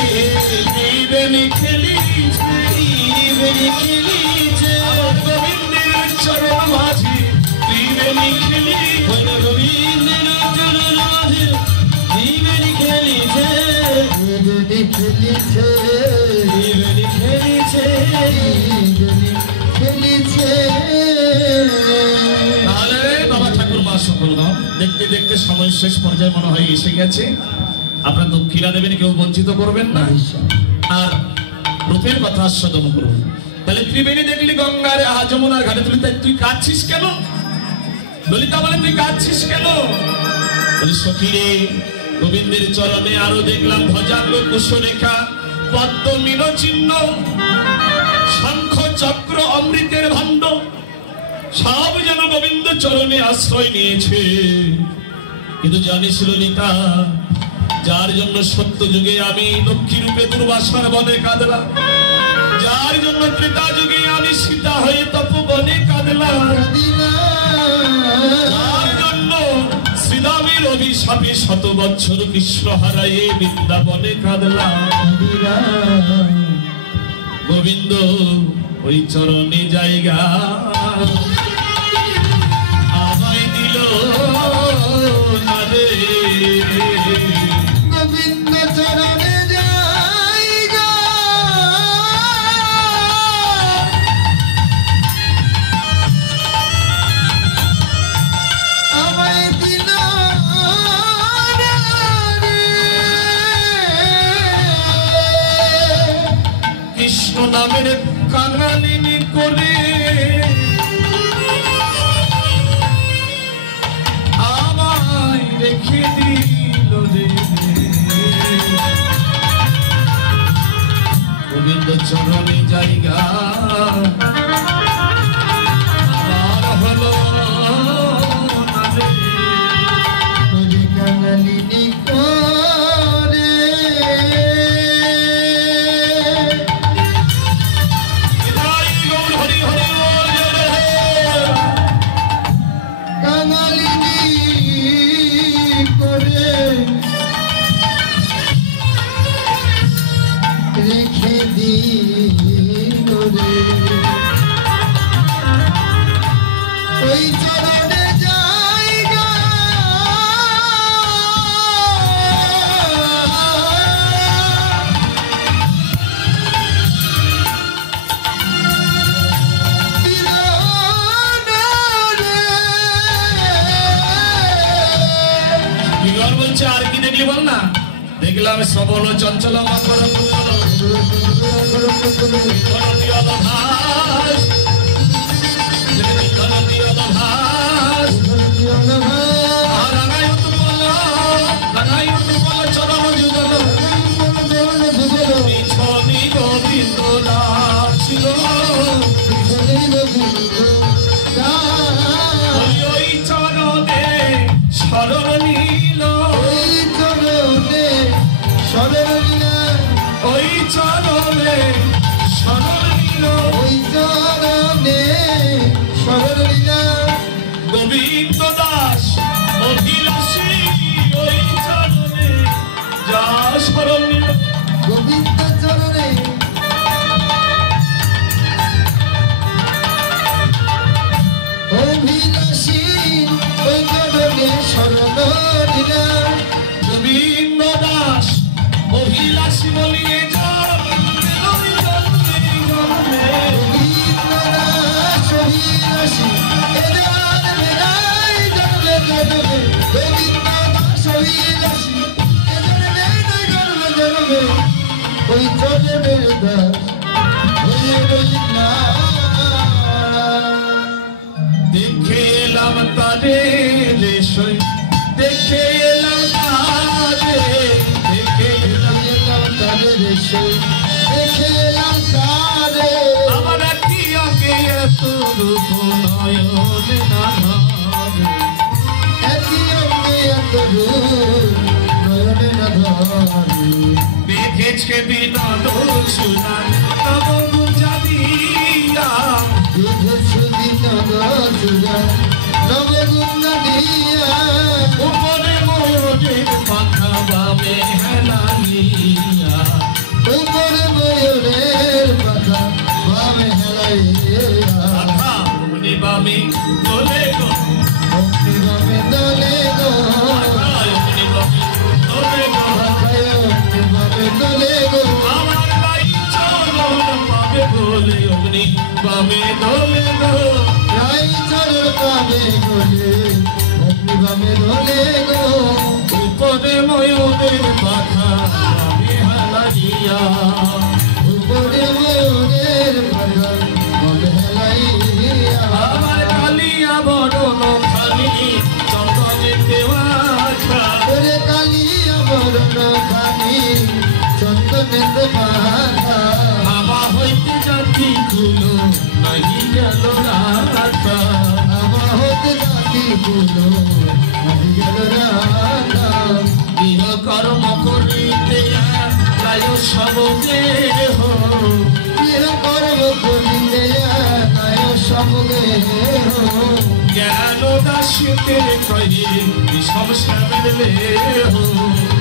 ত্রিবেণী খেলিছে, খেলিছে, গোবিন্দের চরণ মাঝি ত্রিবেণী খেলিছে, গোবিন্দের চরণ মাঝে ত্রিবেণী খেলিছে, ত্রিবেণী খেলিছে, ত্রিবেণী খেলিছে, ত্রিবেণী খেলিছে। তাহলে বাবা ঠাকুর মা সকলগণ দেখতে দেখতে সময় শেষ পর্যায়ে মনে হয় এসে গেছে। আপনার দক্ষিণা দেবেন, কেউ বঞ্চিত করবেন না, আর রূপের কথা আস্বাদন করুন। তাহলে ত্রিবেণী দেখলি গঙ্গার যমুনার ঘাটে, তুলি তাই তুই কাঁদছিস কেন? ললিতা বলে তুই কাঁদছিস কেন? বলি সখীরে, গোবিন্দের চরণে আরো দেখলাম ভজাঙ্গ কুশরেখা, পদ্ম মিন চিহ্ন, শঙ্খ চক্র অমৃতের ভাণ্ড, সব যেন গোবিন্দ চরণে আশ্রয় নিয়েছে। কিন্তু জানিস ললিতা, যার জন্য সত্য যুগে আমি লক্ষ্মী রূপে দুর্বাসার বনে কাঁদলাম, যার জন্য ত্রেতা যুগে আমি সীতা হয়ে তপবনে কাঁদলাম, যার জন্য শ্রীরামের অভিশাপে শত বৎসর কৃষ্ণ হারায়ে বৃন্দাবনে কাঁদলাম, গোবিন্দ ওই চরণে জায়গা আমায় দিল না রে, গোবিন্দ চরণে জায়গা আমায় দিল না রে। কৃষ্ণ নামের কাঙালিনী করে আমায় রেখে দিল রে, গোবিন্দ চরণে জায়গা আমার হলো না রে। ওরে কাঙালিনী করে হরি গৌর হরি হরি বল জয় হে। কাঙালিনী করে রেখে দিল রে, ওই চরণে জায়গা দিল না রে। বিগর বলছে আর কি দেখলি বল না? দেখলাম সবল চঞ্চল মকর কুণ্ডল, ধরতি অবভাস, ধরতি অবভাস, আর রাঙায় উৎপল, রাঙায় উৎপল চরণ যুগল, পিছনে গোবিন্দ নাচিল, ওই চরণে শরণ নীল, ওই চরণে শরণ চরণের দাস হয়ে রইলাম। দেখে এলাম তারে রে সই, দেখে এলাম তারে, দেখে এলাম তারে রে সই, দেখে এলাম তারে। আমার কি আগে এত রূপ নয়নে না ধরে, একই অঙ্গে এত রূপ নয়নে না ধরে। দেখেছে বিনোদন সুনান তব জানিয়া, দেখেছে বিনোদন সুনান নবগুণ দিয়া। উপরে ময়ূরের পাখা বামে হেলা নিয়া, উপরে ময়ূরের পাখা বামে হেলাইয়া। পাখা অমনি বামে দোলে গো, অমনি বামে দোলে গো, পাখা অমনি বামে দোলে গো, পাখায় অমনি বামে দোলে গো। আমার লাই চরণ পাবে বলে অমনি বামে দোলে গো। রাই চরণ পাবে বলে অমনি বামে দোলে গো। উপরে ময়ূরের পাখা বামে হেলা নিয়া, উপরে ময়ূরের পাখা বামে হেলাইয়া। আমার কালিয়া বরণ খালি চন্দনের দেওয়াখা, ওরে কালিয়া বরণ খানি চন্দনের মাথা। হাওয়া হইতে জাতি গুলো নাহি গেল রাখা, আমার হতে জাতি গুলো নাহি গেল রাখা। গৃহ কর্ম করিতে প্রায় সব দেহ, ইহ কর্ম করিতে নায় সব দেহ। জ্ঞান দাসীতে কহি বিষম শ্যামের লেহ,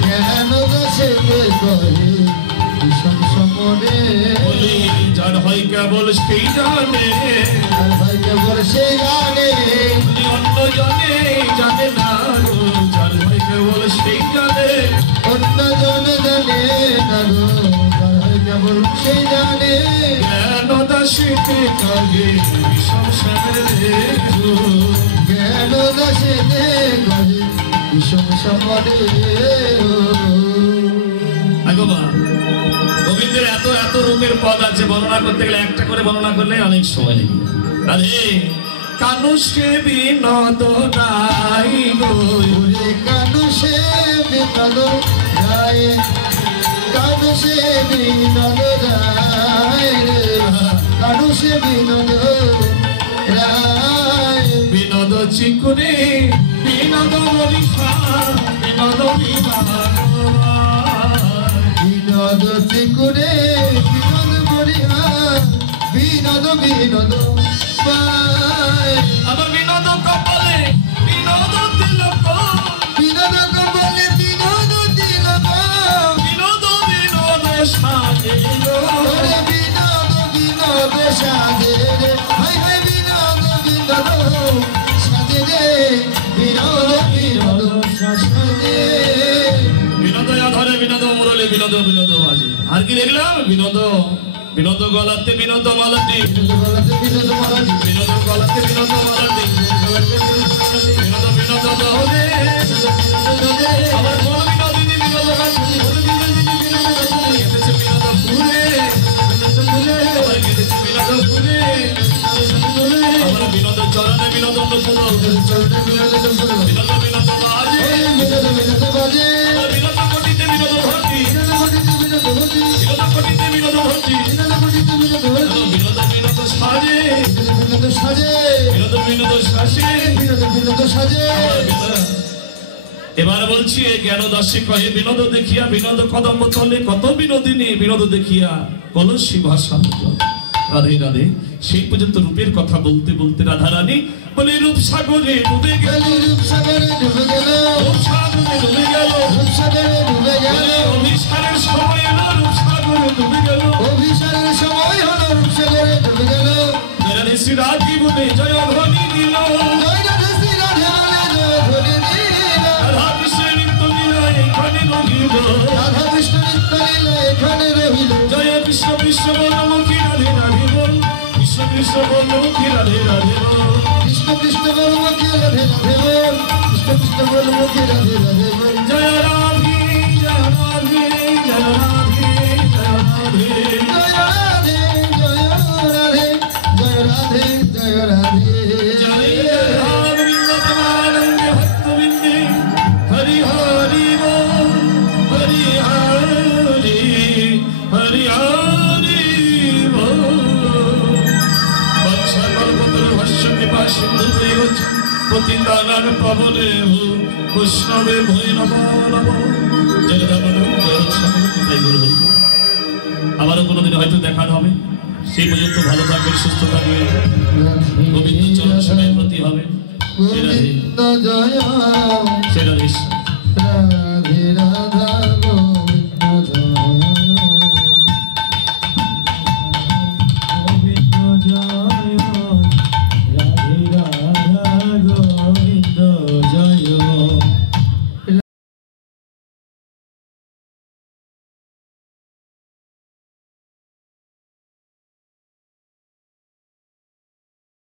জ্ঞান দোষে কহে বিষম সমরে। বলি যার হয় কেবল সেই জানে, আর ভাই কেবল সেই জানে, বলি অন্য জানে জানে না গো, যার হয় কেবল সেই জানে। অন্য জন জানে না গো, আর ভাই কেবল সেই জানে। জ্ঞান দাসীতে কহি বিষম শ্যামের লেহ, জ্ঞান দোষে কহে বিষম সমরে। আগমা গোবিন্দের এত এত রূপের পদ আছে, বর্ণনা করতে গেলে একটা করে বর্ণনা করলে অনেক সময় লেগে যাবে। রাধে কানুষে বিনোদ নাই গো, ওরে কানু সে বিনোদ রায়, কানু সে বিনোদ রায় রে, কানু সে বিনোদ রায়। বিনোদ চিকুরে বিনোদ বরিখা, বিনোদ বিমান, বিনোদ চিকুরে বিনোদ বরিহা, বিনোদ বিনোদ পায়। আমার বিনোদ কপালে বিনোদ তিলক, বিনোদ কপালে বিনোদ তিলক, বিনোদ বিনোদ সাজে গো, ওরে বিনোদ বিনোদ সাজে রে, হাই হাই বিনোদ বিনোদ সাজে রে, বিনোদ বিনোদ সাজে। বিনোদ ধরে বিনোদ মুরলে বিনোদ বিনোদ বাজে। আর কি দেখলাম বিনোদ, বিনোদ গলাতে বিনোদ মালাতে, বিনোদ মহারাজ, বিনোদ গলাতে বিনোদ মালাতে, বিনোদ বিনোদ দহলে আমার কোন বিনোদিনী বিনোদ কেটেছে বিনোদ ফুলে, আমার কেটেছে বিনোদ ফুলে, আমার বিনোদ চরণে বিনোদ ফুল, চরণে বিনোদ ফুল, বিনোদ বিনোদ বাজে, বিনোদ বিনোদ বাজে, আমার বিনোদ কোটিতে বিনোদ ভর্তি, বিনোদ কোটিতে বিনোদ ভর্তি, বিনোদ কোটিতে বিনোদ ভর্তি, বিনোদ কোটিতে বিনোদ ভর্তি, বিনোদ বিনোদ সাজে, বিনোদ বিনোদ সাজে, বিনোদ বিনোদ শাসে। বিনোদ বিনোদ সাজে। এবার বলছি এই জ্ঞান দাসী কহে বিনোদ দেখিয়া বিনোদ কদম্ব তলে কত বিনোদিনী, বিনোদ দেখিয়া কলসী ভাষা জল। রাধে রাধে সেই পর্যন্ত রূপের কথা বলতে বলতে রাধা রানী বলে রূপ সাগরে ডুবে গেল, রূপসাগরে ডুবে গেল, রূপ সাগরে ডুবে গেল, রূপসাগরে ডুবে গেল, বলে অভিসারের সময় এলো রূপ সাগরে ডুবে গেল, অভিসারের সময় হলো রূপসাগরে ডুবে গেল। রাধে শ্রী রাধি বলে জয় ধ্বনি দিল, জয় রাধে শ্রী রাধে বলে জয় ধ্বনি দিল, রাধা কৃষ্ণের নিত্য লীলা এখানে রহিল, রাধা কৃষ্ণ নিত্য লীলা এখানে রহিল। জয় কৃষ্ণ কৃষ্ণ বর্ণমুখী রাধে রাধে বল, কৃষ্ণ কৃষ্ণ বর্ণমুখী রাধে রাধে বল, কৃষ্ণ কৃষ্ণ বলমুখী রাধে রাধে বল, কৃষ্ণ কৃষ্ণ বলমুখী রাধে রাধে বল। জয় রাধে জয় রাধে জয় রাধে জয় রাধে। সিন্ধু বৈবচ পতিতানাং পাবনে বৈষ্ণবে ভৈ নমো নমো। জয় রাবণ জয় সকল তাই গুরু হরি। আবারও কোনোদিন হয়তো দেখার হবে, সেই পর্যন্ত ভালো থাকবে, সুস্থ থাকবে, গোবিন্দ চরণ সেবায় প্রতি হবে। গোবিন্দ জয়